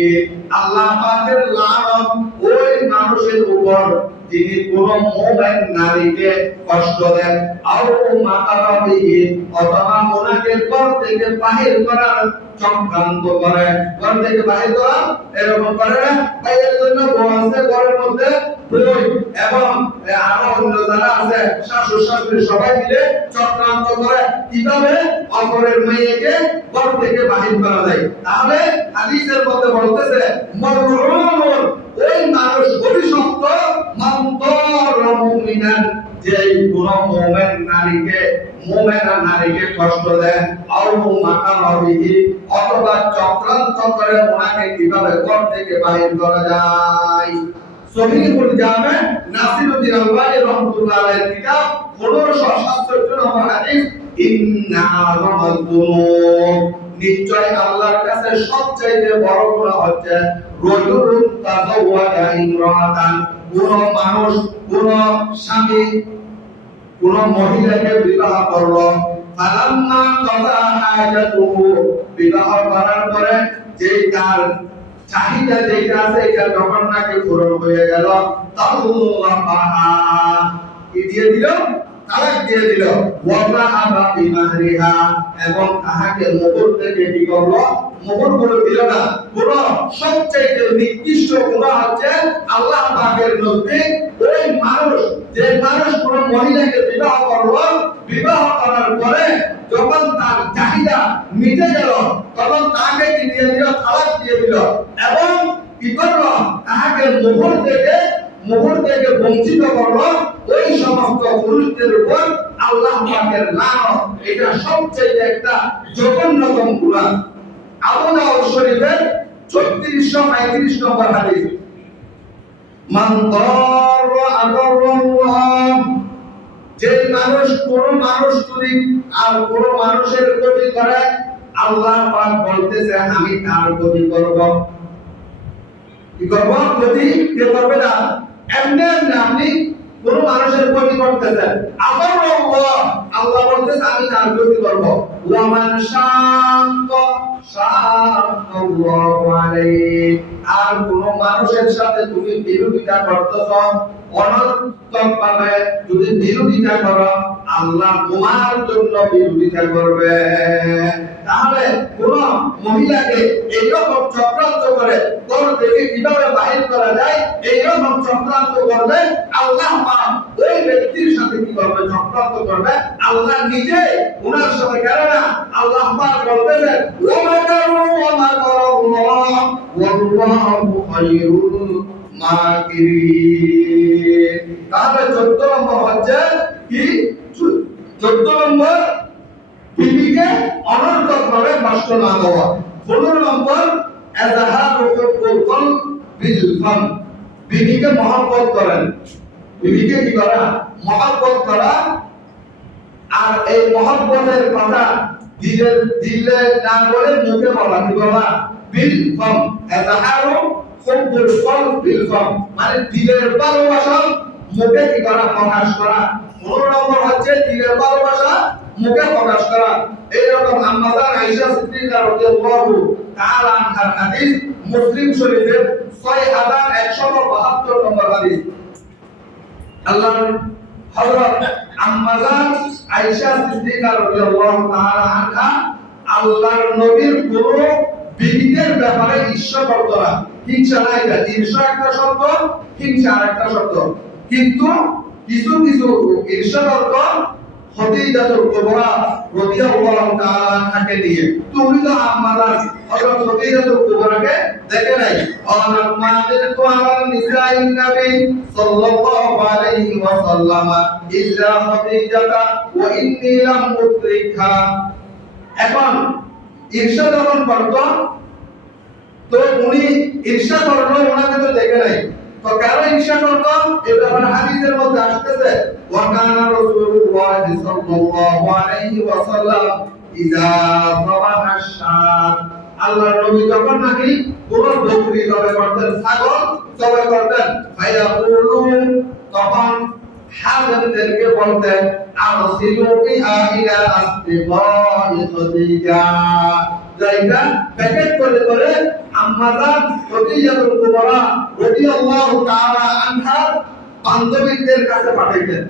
আল্লাহ পাকের লানত ওই মানুষের উপর যিনি কোন মুমিন নারীকে কষ্ট দেন আও মাকারা বিহি অথবা ওনাকে ঘর থেকে বাহির করার চক্রান্ত করে, ঘর থেকে বাহির করা এরকম করে না এর জন্য বসে ঘরের মধ্যে বই এবং আরো অন্য যারা আছে শাশুড়ি শাশুড়ি সবাই মিলে চক্রান্ত করে কিভাবে অপরের মেয়েকে ঘর থেকে বাহির করা যায়। তাহলে হাদিসের মধ্যে বলতেছে মালউন ওই মানুষ অভিশপ্ত মান দারা মুমিনান যে কোন মুমিন নারীকে কষ্ট দেয় আও মাকারা বিহি অথবা চক্রান্ত করে ওনাকে কিভাবে ঘর থেকে বাহির করা যায়। সহিহুল জামে নাসিরউদ্দিন আলবানী রাহমাতুল্লাহ আলাইহির কিতাব 1567 নম্বর হাদিস ইন্না যামাযুনুব নিশ্চয় আল্লাহর কাছে সবচেয়ে বড় গুনাহ হচ্ছে রাজুলুন তাযাওয়াজা ইমরাতান কোন মানুষ কোন স্বামী কোন মহিলাকে বিবাহ করলো ফালাম্মা কাযা হাজাতুহু বিবাহ করার পরে যে তার চাহিদা যেটা আছে এটা যখন নাকি পূরণ হয়ে গেল তাল্লাহা কি দিয়ে দিল তালাক দিয়ে দিল ওয়াজাহাবা বিমাহরিহা এবং তাহাকে মোহর থেকে কি করলো মোহর করে দিল না। কোন সবচেয়ে নিকৃষ্ট গুনাহ হচ্ছে আল্লাহ পাকের নজরে ওই মানুষ যে মানুষ কোন মহিলাকে বিবাহ করলো বিবাহ করার পরে যখন তার চাহিদা মিটে গেল তখন তাকে কি দিয়ে দিল তালাক দিয়ে দিল এবং কি করলো তাহাকে মোহর থেকে বঞ্চিত করলো ওই সমস্ত পুরুষদের উপর আল্লাহ পাকের লানত এটা সবচেয়ে একটা জঘন্যতম গুনাহ। আবু দাউদ শরীফের 3635 নম্বর হাদিস মান দারা আদাল্লাহ যে মানুষ কোন মানুষ যদি আর কোন মানুষের ক্ষতি করে আল্লাহ পাক বলতেছে আমি তার ক্ষতি করব। কি করব? ক্ষতি কে করবে না এমনি আপনি কোন মানুষের ক্ষতি করতেছেন আল্লাহ বলতেছে আমি তার ক্ষতি করব। ওয়ামান শাআল্লাহু আলাইহি আর কোন মানুষের সাথে তুমি বিরোধিতা করতেছ অনন্তভাবে যদি বিরোধিতা করো আল্লাহ তোমার জন্য বিরোধিতা করবে। তাহলে কোন মহিলাকে এইরকম চক্রান্ত করে ঘর থেকে কিভাবে বাহির করা যায় এইরকম চক্রান্ত করবে আল্লাহ পাক ওই ব্যক্তির সাথে কি করবে চক্রান্ত করবে আল্লাহ নিজে ওনার সাথে করে না। আল্লাহ পাক বলতেছেন ওয়া মাকারু ওয়া মাকারাল্লাহ ওয়াল্লাহু খায়রুল মাকিরিন। তাহলে 14 নম্বর হচ্ছে কি 14 নম্বর বিবিকে অনন্তভাবে কষ্ট না দেওয়া। 15 নম্বর আযহারুল কুল বিল ফাম বিবিকে মহব্বত করেন। বিবিকে কি করা মহব্বত করা আর এই মহব্বতের কথা দিলে না বলে মুখে বলা কি বলা বিল ফাম আযহারুল কুল বিল ফাম মানে দিলের ভালোবাসা মুখে কি করা প্রকাশ করা। 15 নম্বর হচ্ছে দিলের ভালোবাসা মুখে প্রকাশ করা। এইরকম আম্মাজান আয়েশা সিদ্দিকা রাদিয়াল্লাহু তাআলা আনহার হাদিস মুসলিম শরীফের 6172 নম্বর হাদিস আল্লাহর হযরত আম্মাজান আয়েশা সিদ্দিকা রাদিয়াল্লাহু তাআলা আনহা আল্লাহর নবীর কোন বিবিদের ব্যাপারে ঈর্ষা করত না। হিংসা নাই, ঈর্ষা একটা শব্দ, হিংসা আরেকটা শব্দ। কিন্তু কিছু ঈর্ষা করত খদীজাতুল কুবরা রাদিয়াল্লাহু তাআলা আনহাকে নিয়ে। তুমি তো আম্মাজান হযরত খদীজাতুল কুবরাকে দেখে নাই। আনাত মাদিতু আলা নিসাইন নবী সাল্লাল্লাহু আলাইহি ওয়াসাল্লাম ইল্লা খদীজাতা ওয়া ইন্নী লাম উদ্রিকহা। এখন ঈর্ষা যখন করত তো উনি ঈর্ষা করলো ওনাকে তো দেখে নাই। তো কারো ঈর্ষা করতো এটা মানে হাদিসের মধ্যে আসতেছে ওয়া কানা রাসূলুল্লাহ সাল্লাল্লাহু আলাইহি ওয়াসাল্লাম ইযা সাবাহা শাত আল্লাহর নবী যখন নাকি কোন বকরি জবাই করতেন, ছাগল জবাই করতেন, ফায়াকুলুন, তখন হাজেমদেরকে বলতেন আরসিলু বিহা ইলা আসদিকাই খাদিজা, যাইটা প্যাকেট করে করে আম্মাজান খাদিজাতুল কুবরা রাদিয়াল্লাহু তাআলা আনহা বান্ধবীদের কাছে পাঠাইতেন।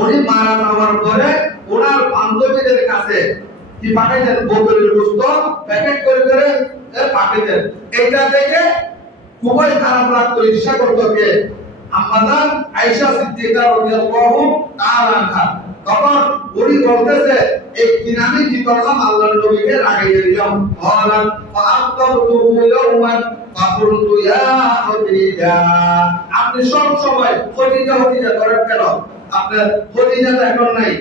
উনি মারা যাওয়ার পরে ওনার বান্ধবীদের কাছে কি পাঠাইতেন? বকরির গোশত প্যাকেট করে করে পাঠাইতেন। এটা দেখে খুবই খারাপ লাগতো, ঈর্ষা করতো কে? আম্মাজান আয়েশা সিদ্দিকা রাদিয়াল্লাহু তাআলা আনহা। তখন উনি বলতেছে এই দিন আমি কি করলাম? আল্লাহর নবীকে রাগাইয়ে দিলাম। ক্বালা ফাআতাবতুহু ইয়াওমান ফাকুলতু ইয়া খাদিজা, আপনি সব সময় খাদিজা খাদিজা করেন কেন? আপনার খাদিজা তো এখন নাই।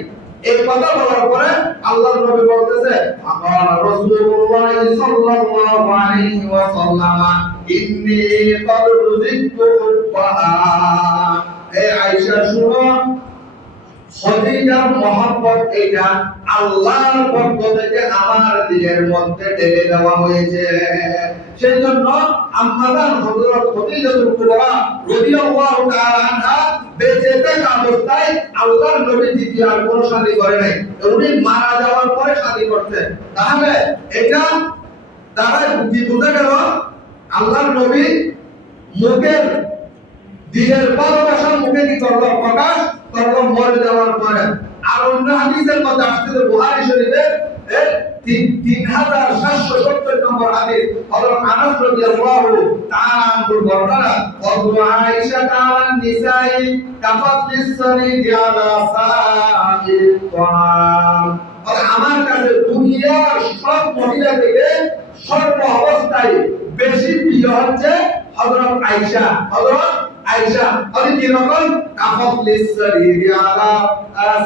এই কথা বলার পরে আল্লাহর নবী বলতেছে আকাল রাসূলুল্লাহ সাল্লাল্লাহু আলাইহি ওয়াসাল্লাম ইন্নী ক্বাদ রুজিকতু হুব্বাহা, এই আয়েশা শুনো, খাদিজার মহব্বত এটা আল্লাহর পক্ষ থেকে আমার দিলের মধ্যে ঢেলে দেওয়া হয়েছে। সেজন্য আম্মাজান হযরত খাদিজাতুল কুবরা রাদিয়াল্লাহু তাআলা আনহা বেঁচে থাকা অবস্থায় আল্লাহর নবী দ্বিতীয় আর কোনো শাদী করে নাই, উনি মারা যাওয়ার পরে শাদী করতেন। তাহলে এটা দ্বারা কি বোঝা গেল? আল্লাহর নবী মুখের দিলের ভালোবাসা মুখে কি করলো? প্রকাশ করলো মরে যাওয়ার পরে। আর অন্য হাদিসের মধ্যে আসছে বুখারী শরীফের 3770 নম্বর হাদিস, হযরত আনাস রাদিয়াল্লাহু তাআলা আনহুর বর্ণনা, ওয়া আয়েশা তাআলা নিসাই কাফাত লিসসারিদি আলা সাইল তাআম, আর আমার কাছে দুনিয়ার সব মহিলা থেকে সর্ব অবস্থায় বেশি প্রিয় হচ্ছে হযরত আয়েশা। হযরত আয়েশা আর কি রকম? কাফাত লিসসারিদি আলা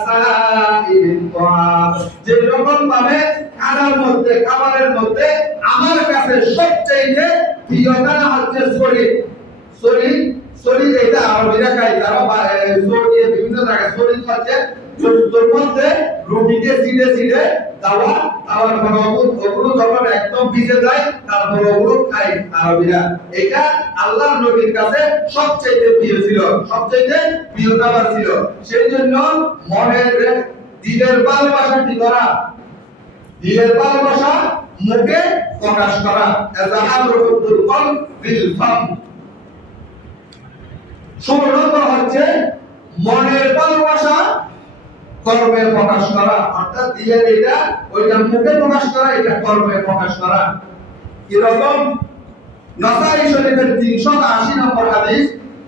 সাইল তাআম, যে রকম ভাবে খাবারের মধ্যে আমার কাছে সবচেয়ে প্রিয়তা হচ্ছে শরীর। শরীর শরীর এটা আরবিরা খায়, তারা শরীর বিভিন্ন জায়গায় শরীর হচ্ছে তোর মধ্যে রুটিকে সিধে সিধে দেওয়া, তাওয়ার ওগুলো যখন একদম ভিজে যায় তারপর ওগুলো খায় আরবিরা। এটা আল্লাহর নবীর কাছে সবচেয়ে প্রিয় ছিল, সবচেয়ে প্রিয় খাবার ছিল। সেই জন্য মনের দিলের ভালোবাসা কি করা? দিলের ভালোবাসা মুখে প্রকাশ করা। এযাহারুল কলব বিল ফাম। 16 নম্বর হচ্ছে মনের ভালোবাসা কর্মে প্রকাশ করা, অর্থাৎ দিলের এটা ওইটা মুখে প্রকাশ করা, এটা কর্মে প্রকাশ করা। কি রকম? নাসাই শরীফের 380 নম্বর হাদিস,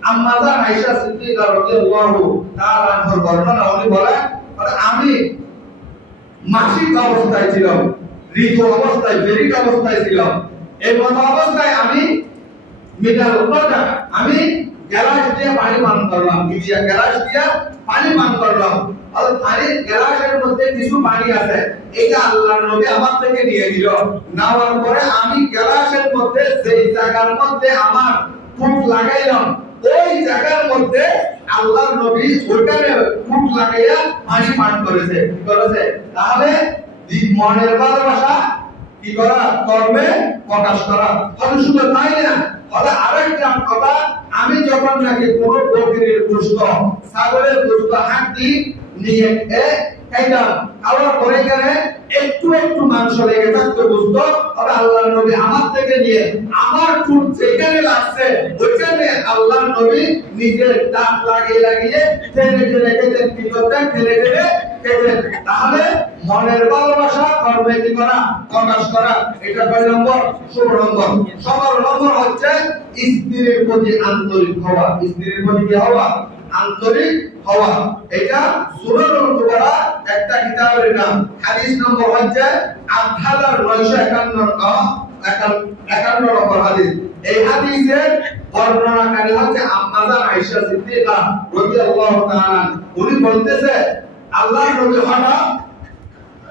আম্মাজান আয়েশা সিদ্দিকা রাদিয়াল্লাহু তাআলা আনহার বর্ণনা, উনি বলেন আমি মাসিক অবস্থায় ছিলাম, ঋতু অবস্থায়, বেরিক অবস্থায় ছিলাম। এই মত অবস্থায় আমি মিটার উপরটা আমি গ্যালাস দিয়ে পানি পান করলাম, গ্যালাস দিয়ে পানি পান করলাম। আর পানি গ্যালাসের মধ্যে কিছু পানি আছে, এটা আল্লাহর নবী আমার থেকে নিয়ে দিল। নেওয়ার পরে আমি গ্যালাসের মধ্যে যেই জায়গার মধ্যে আমার ফুট লাগাইলাম, ওই জায়গার মধ্যে আল্লাহর নবী ওইখানে ফুট লাগাইয়া পানি পান করেছে। কি করেছে? তাহলে মনের ভালোবাসা কি করা? কর্মে প্রকাশ করা। শুধু তাই না, আরেকটা কথা, আমি যখন নাকি কোন বকরির গোশত, ছাগলের গোশত হাঁটি নিয়ে খাইতাম, খাওয়ার পরে গেলে একটু একটু মাংস লেগে থাকতো গোশত, তবে আল্লাহর নবী আমার থেকে নিয়ে আমার ঠোঁট যেখানে লাগছে ওইখানে আল্লাহর নবী নিজের দাঁত লাগিয়ে লাগিয়ে টেনে টেনে খেতেন। কি করতেন? টেনে টেনে খেতেন। তাহলে মনের ভালোবাসা কর্মে কি করা? প্রকাশ করা। এটা 6 নম্বর। 16 নম্বর 17 নম্বর হচ্ছে স্ত্রীর প্রতি আন্তরিক হওয়া। স্ত্রীর প্রতি কি হওয়া? আন্তরিক হওয়া। এটা সুনানুল কুবরা একটা কিতাবের নাম। হাদিস নম্বর হচ্ছে 8951 নম্বর হাদিস। এই হাদিসের বর্ণনাকারী হচ্ছে আম্মাজান আয়েশা সিদ্দিকা রাদিয়াল্লাহু তাআলা। উনি বলতেছে আল্লাহর নবী হঠাৎ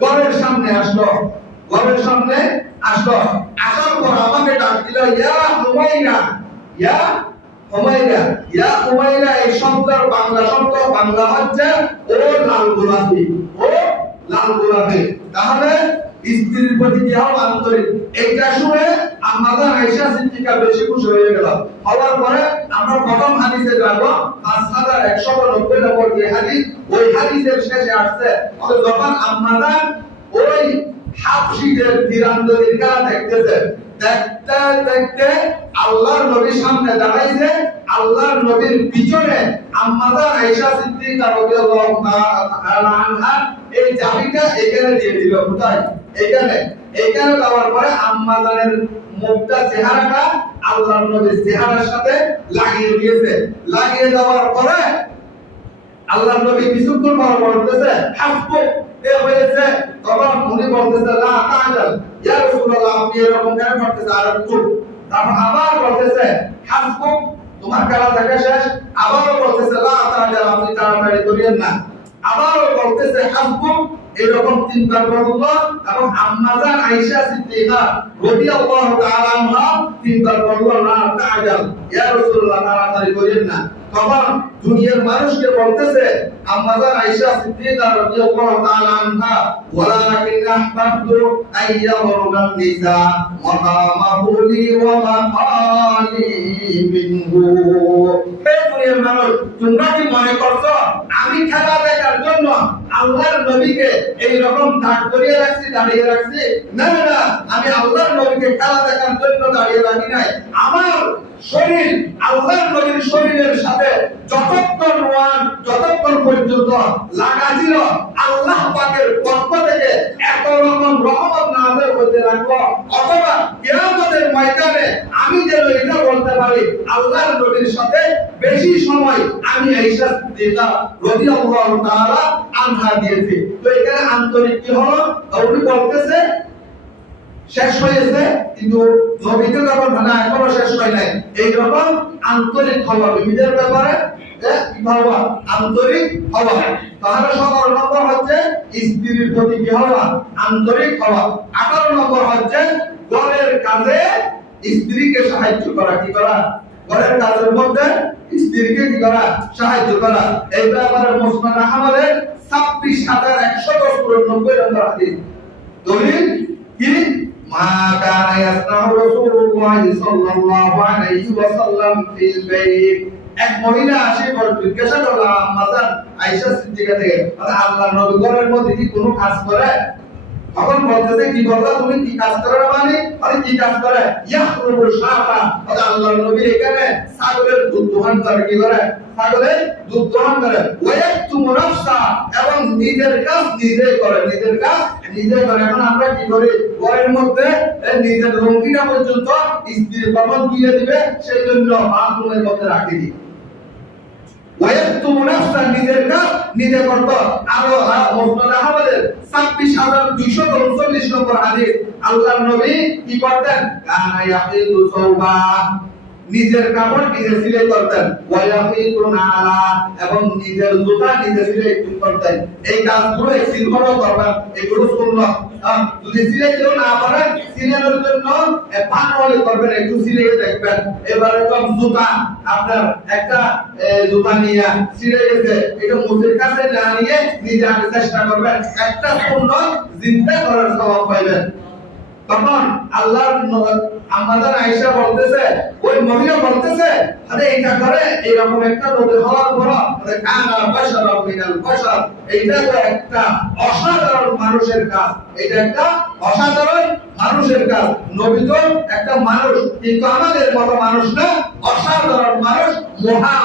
ঘরের সামনে আসলো, ঘরের সামনে আসলো, আসার পর আমাকে ডাক দিল, ইয়া হুমায়রা, ইয়া হুমায়রা। ইয়া হুমায়রা এই শব্দের বাংলা শব্দ, বাংলা হচ্ছে ও লাল গোলাপি, ও লাল গোলাপি। তাহলে স্ত্রীর প্রতি কি হও আন্তরিক। এইটা শুনে আমাদের আয়েশা সিদ্দিকা বেশি খুশি হয়ে গেল। হওয়ার পরে আমরা প্রথম হাদিসে যাব 5190 নম্বর যে হাদিস, ওই হাদিসের শেষে আসছে যখন আমাদের ওই হাবশীদের তীরন্দাজের খেলা দেখতেছে, দেখতে দেখতে আল্লাহর নবীর সামনে দাঁড়াইছে, আল্লাহর নবীর পিছনে আম্মাজান আয়েশা সিদ্দিকা রাদিয়াল্লাহু তাআলা আনহা এই চাবিটা এখানে দিয়ে দিল। কোথায়? এখানে দেওয়ার পরে আম্মাজানের মুখটা, চেহারাটা আল্লাহর নবীর চেহারার সাথে লাগিয়ে দিয়েছে। লাগিয়ে দেওয়ার পরে আল্লাহর নবী কিছুক্ষণ পর বলতেছে হাসবুক, এ হয়েছে। তখন উনি বলতেছে লা তাআজাল, ইয়া রাসূলুল্লাহ আপনি এরকম কেন করতেছেন, আর একটু। তারপর আবার বলতেছে হাসবুক, তোমার খেলা দেখা শেষ। আবারও বলতেছে লা তাআজাল, আপনি তাড়াতাড়ি করিয়েন না। আবারও বলতেছে হাসবুক, এরকম তিনবার বলল। এবং আম্মাজান আয়েশা সিদ্দিকা রাদিয়াল্লাহু তাআলা আনহা তিনবার বলল লা তাআজাল, ইয়া রাসূলুল্লাহ তাড়াতাড়ি করিয়েন না। তখন দুনিয়ার মানুষকে বলতেছে আম্মাজান আয়েশা সিদ্দিকা রাদিয়াল্লাহু তাআলা আনহা ওয়ালাকিন আহবাবতু আইয়াবরুগান নিসা মাকামাহু লি ওয়া মাকালি মিনহু। হে দুনিয়ার মানুষ, তোমরা কি মনে করছো আমি খেলা দেখার জন্য আল্লাহর নবীকে এই রকম দাঁড় করিয়ে রাখছি, দাঁড়িয়ে রাখছি? না না না, আমি আল্লাহর নবীকে খেলা দেখার জন্য দাঁড়িয়ে রাখি নাই। আমার শরীর আল্লাহর নবীর শরীরের সাথে যতক্ষণ পর্যন্ত লাগা ছিল, আল্লাহ পাকের পক্ষ থেকে এত রকম রহমত নাযিল হতে লাগলো, অথবা কিয়ামতের ময়দানে আমি যেন এটা বলতে পারি আল্লাহর নবীর সাথে বেশি সময় আমি আয়েশা সিদ্দিকা রাদিয়াল্লাহু তাআলা আনহা দিয়েছি। তো এখানে আন্তরিক কি হলো? উনি বলতেছে শেষ হয়েছে, কিন্তু নবীকে যখন না এখনো শেষ হয় নাই, এইরকম আন্তরিক হওয়া বিবিদের ব্যাপারে আন্তরিক হওয়া। তাহলে 17 নম্বর হচ্ছে স্ত্রীর প্রতি কি হওয়া? আন্তরিক হওয়া। 18 নম্বর হচ্ছে ঘরের কাজে স্ত্রীকে সাহায্য করা। কি করা? ঘরের কাজের মধ্যে স্ত্রীকে কি করা? সাহায্য করা। এই ব্যাপারে মুসনাদ আহমদের 26,194 নম্বর হাদিস। দলিল কি? মা কানা ইয়াসনাউ রাসূলুল্লাহ সাল্লাল্লাহু আলাইহি ওয়াসাল্লাম ফিল বাইত। এক মহিলা আসে জিজ্ঞাসা করল আম্মাজান আয়েশা সিদ্দিকা থেকে, আল্লাহর নবী ঘরের মধ্যে কি কোনো কাজ করে? তখন বলতেছে কি বললা তুমি, কি কাজ করে? মানে কি কাজ করে? ইয়াহরুবু শাফা, আল্লাহর নবী এখানে ছাগলের দুধ দোহন করে। কি করে? ছাগলের দুধ দোহন করে। ওয়ায়াতুমু নাফসা, এবং নিজের কাজ নিজে করে। নিজের কাজ নিজে করে। এখন আমরা কি করি? ঘরের মধ্যে নিজের রঙ্গিনা পর্যন্ত স্ত্রীর কখন দিয়ে দিবে, সেই জন্য বাথরুমের মধ্যে রাখি দিই। ওয়ায়াতুমু নাফসা, নিজের কাজ নিজে করত। আরো মুসনাদ আহমদের 26,239 নম্বর হাদিস, আল্লাহর নবী কি করতেন? কানা ইয়াহিদু সাওবা, নিজের কাপড় নিজে সিলাই করতেন। ওয়ায়াহিদু নালা, এবং নিজের জুতা নিজে সিলাই করতেন। এই কাজগুলো একদিনও করবেন, এগুলো সুন্নাত। যদি সিলাই কেউ না পারেন, সিলাইয়ের জন্য পানওয়ালি করবেন, একটু সিলাইয়ে দেখবেন। এবার এরকম জুতা, আপনার একটা জুতা নিয়ে সিলাই গেছে, এটা মুখের কাছে না নিয়ে নিজে আগে চেষ্টা করবেন, একটা সুন্নাত জিন্দা করার সওয়াব পাইবেন। তখন আল্লাহর আমাদের আয়েশা বলতেছে, ওই মহিলা বলতেছে, আরে এটা করে এরকম একটা নবী হওয়ার পর কানা বাশারা মিনাল বাশার, এইটা তো একটা অসাধারণ মানুষের কাজ। এটা একটা অসাধারণ মানুষের কাজ। নবী তো একটা মানুষ, কিন্তু আমাদের মতো মানুষ না, অসাধারণ মানুষ, মহা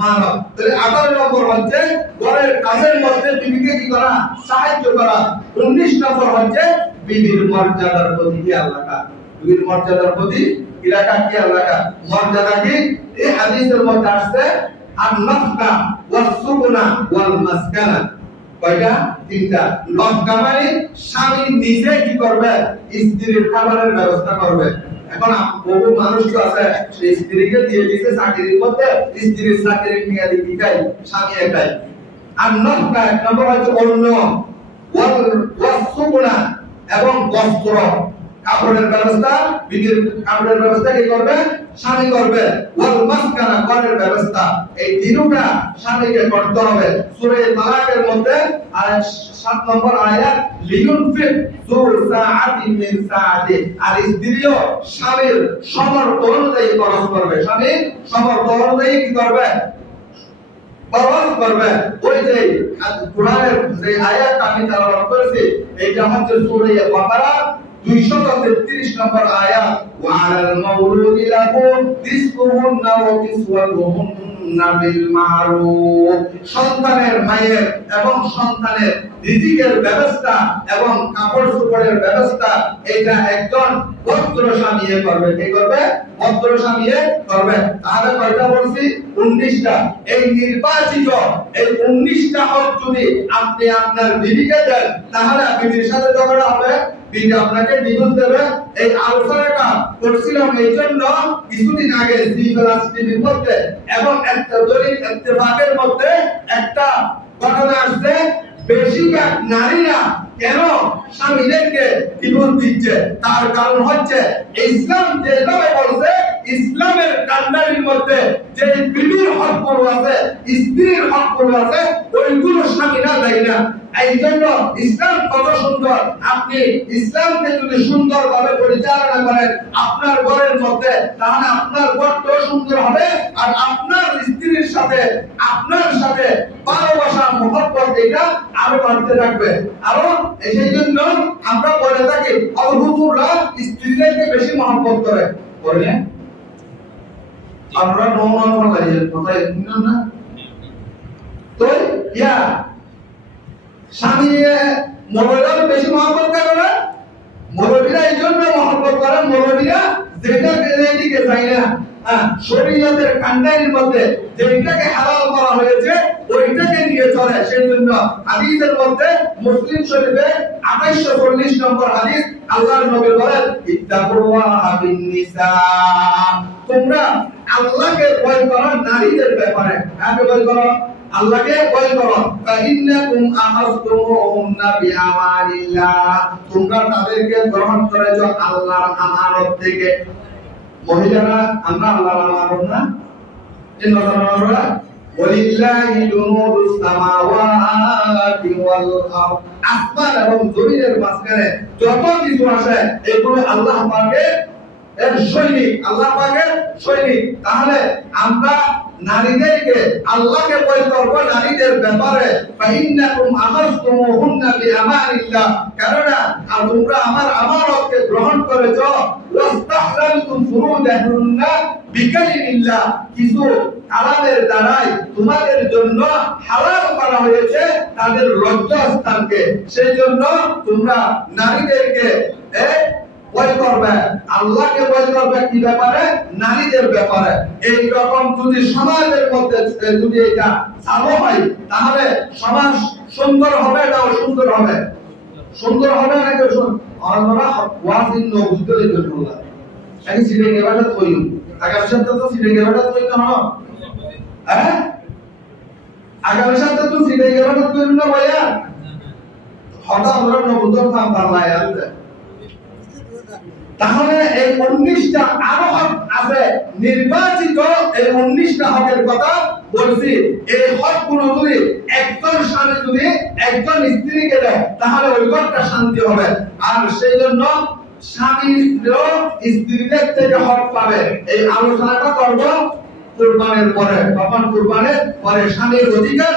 মানব। তাহলে 18 নম্বর হচ্ছে ঘরের কাজের মধ্যে বিবিকে কি করা? সাহায্য করা। 19 নম্বর হচ্ছে বিবির মর্যাদার প্রতি খেয়াল রাখা। বিবির মর্যাদার প্রতি কি রাখা? খেয়াল রাখা। মর্যাদা কি? এই হাদিসের মধ্যে আসছে আন-নাফকা ওয়াস-সুকনা ওয়াল-মাসকানা। কয়টা? 3টা। নাফকা মানে স্বামী নিজে কি করবে? স্ত্রীর খাবারের ব্যবস্থা করবে। এখন বহু মানুষ তো আছে, সেই স্ত্রীকে দিয়ে দিয়েছে চাকরির মধ্যে, স্ত্রীর চাকরি নিয়ে দিতে চাই, স্বামী একাই। আর নাফকা 1 নম্বর হচ্ছে অন্য, ওয়াস-সুকনা, এবং বস্ত্র, কাপড়ের ব্যবস্থা। বিবির কাপড়ের ব্যবস্থা কি করবে? স্বামী করবে, ওয়াল মাসকানা ঘরের ব্যবস্থা, এই তিনটা স্বামীকে করতে হবে। সূরা তালাকের মধ্যে 7 নম্বর আয়াত, লিয়ুনফিক যু সাআতিন মিন সাআতি, আর স্ত্রীও স্বামীর সামর্থ্য অনুযায়ী খরচ করবে। স্বামীর সামর্থ্য অনুযায়ী কি করবে? খরচ করবে। ওই যে কোরআনের যে আয়াত আমি তেলাওয়াত করেছি, এইটা হচ্ছে সূরা বাকারা 233 নম্বর আয়াত, ওয়া আলাল মাউলুদি লাহু রিজকুহুন্না ওয়া কিসওয়াতুহুন্না বিল মারুফ, সন্তানের মায়ের এবং সন্তানের রিজিকের ব্যবস্থা এবং কাপড় চোপড়ের ব্যবস্থা এটা একজন ভদ্র স্বামী করবে। কি করবে? ভদ্র স্বামী করবে। তাহলে কয়টা বলছি? 19টা। এই নির্বাচিত এই 19টা হক যদি আপনি আপনার বিবিকে দেন, তাহলে বিবির সাথে ঝগড়া হবে, বিবি আপনাকে ডিভোর্স দেবে। এই আলোচনাটা করছিলাম এই জন্য কিছুদিন আগে টিভির মধ্যে এবং একটা দলিল ইত্তেফাকের মধ্যে একটা ঘটনা আসছে। বেশিরভাগ নারীরা কেন স্বামীদেরকে ডিভোর্স দিচ্ছে, তার কারণ হচ্ছে ইসলাম যেভাবে বলছে, ইসলামের কান্ডারির মধ্যে যে বিবির হকগুলো আছে, স্ত্রীর হকগুলো আছে, ওইগুলো স্বামীরা দেয় না। এই জন্য ইসলাম কত সুন্দর। আপনি ইসলামকে যদি সুন্দরভাবে পরিচালনা করেন আপনার ঘরের মধ্যে, তাহলে আপনার ঘরটা সুন্দর হবে, আর আপনার স্ত্রীর সাথে আপনার সাথে ভালোবাসা মহব্বত এটা আরো বাড়তে থাকবে। আরো সেই জন্য আমরা বলে থাকি হুজুররা স্ত্রীদেরকে বেশি মহব্বত করে। বলে আমরা নরমাল লাগে কথা শুনুন না তো, ইয়া স্বামী মৌলবীরা বেশি মহব্বত করে। মৌলবীরা এই জন্য মহব্বত করে, মৌলবীরা যেটা দিকে যায় না, শরীয়তের কান্ডারির মধ্যে যেটাকে হালাল করা হয়েছে ওইটাকে নিয়ে চলে। সেই জন্য হাদিসের মধ্যে মুসলিম শরীফে 2840 নম্বর হাদিস, আল্লাহর নবী বলেন, ইত্তাকুল্লাহা বিন-নিসা, তোমরা আল্লাহকে ভয় করো নারীদের ব্যাপারে। কাকে ভয় করো? আল্লাহকে ভয় করো। ফাইন্নাকুম আখাযতুমুহুন্না বিআমানিল্লাহ, তোমরা তাদেরকে গ্রহণ করেছো আল্লাহর আমানত থেকে। মহিলারা আমরা আল্লাহর আমানত না? ইন্নাল্লাহা ওয়ালিল্লাহি জুনুদুস সামাওয়াতি ওয়াল আরদ, আসমান এবং জমিনের মাঝখানে যত কিছু আছে এগুলো আল্লাহ পাকের এর সৈনিক, আল্লাহ পাকের সৈনিক। তাহলে আমরা নারীদেরকে আল্লাহকে ভয় করব নারীদের ব্যাপারে। ফাইন্নাকুম আখাযতুমুহুন্না বিআমানিল্লাহ, কারণ তোমরা আমার আমানতকে গ্রহণ করেছো। ওয়াস্তাহলালতুম ফুরুজাহুন্না বিকালিমিল্লাহ, কিছু কালামের দ্বারাই তোমাদের জন্য হালাল করা হয়েছে তাদের লজ্জাস্থানকে। সেই জন্য তোমরা নারীদেরকে ভয় করবে, আল্লাহকে ভয় করবে। কি ব্যাপারে? নারীদের ব্যাপারে। এই রকম যদি সমাজের মধ্যে যদি এটা চালু হয়, তাহলে সমাজ সুন্দর হবে না অসুন্দর হবে? সুন্দর হবে নাকি আমরা ওয়াজিন নবুতে লিখুল্লাহ আমি সিটে গেবাটা কইম আগামী সপ্তাহে তো সিটে গেবাটা কইম না হ্যাঁ, আগামী সপ্তাহে তো সিটে গেবাটা কইম না ভাইয়া, হঠাৎ আমরা নবুতর কাম পারলাই আছে। তাহলে এই 19টা আরো হক আছে নির্বাচিত। এই 19টা হকের কথা বলছি। এই হকগুলো যদি একজন স্বামী যদি একজন স্ত্রীকে দেয়, তাহলে ওই ঘরটা শান্তি হবে। আর সেই জন্য স্বামীও স্ত্রীদের থেকে হক পাবে। এই আলোচনাটা করব কুরবানের পরে। তখন কুরবানের পরে স্বামীর অধিকার